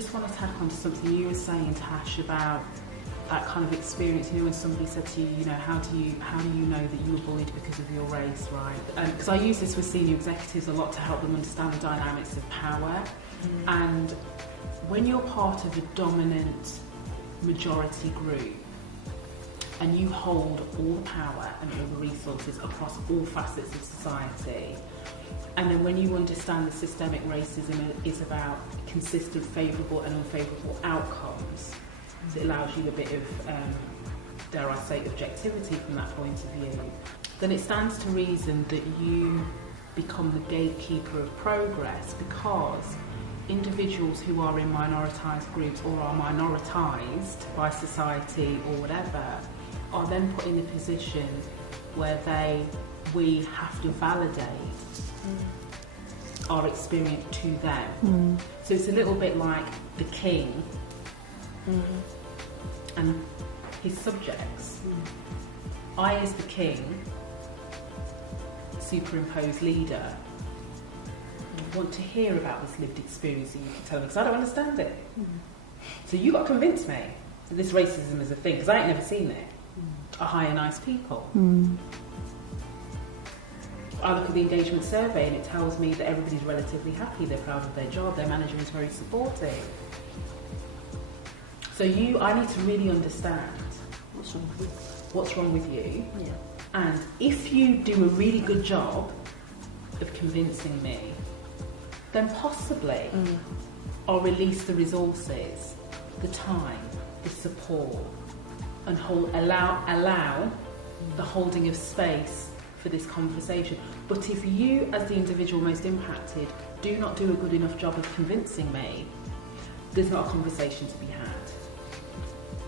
just want to tack on to something you were saying, Tash, about that kind of experience, when somebody said to you, how do you know that you were bullied because of your race, right? Because I use this with senior executives a lot to help them understand the dynamics of power. And when you're part of a dominant majority group and you hold all the power and all the resources across all facets of society, and then when you understand that systemic racism is about consistent favourable and unfavourable outcomes, so it allows you a bit of, dare I say, objectivity from that point of view, then it stands to reason that you become the gatekeeper of progress, because individuals who are in minoritised groups or are minoritised by society or whatever are then put in a position where we have to validate our experience to them. So it's a little bit like the king and his subjects. I, as the king, superimposed leader, want to hear about this lived experience that you can tell me, because I don't understand it. So you got to convince me that this racism is a thing, because I ain't never seen it. I hire nice people. I look at the engagement survey and it tells me that everybody's relatively happy, they're proud of their job, their manager is very supportive. So I need to really understand what's wrong with you. Yeah. And if you do a really good job of convincing me, then possibly I'll release the resources, the time, the support, and allow the holding of space for this conversation. But if you, as the individual most impacted, do not do a good enough job of convincing me, there's not a conversation to be had.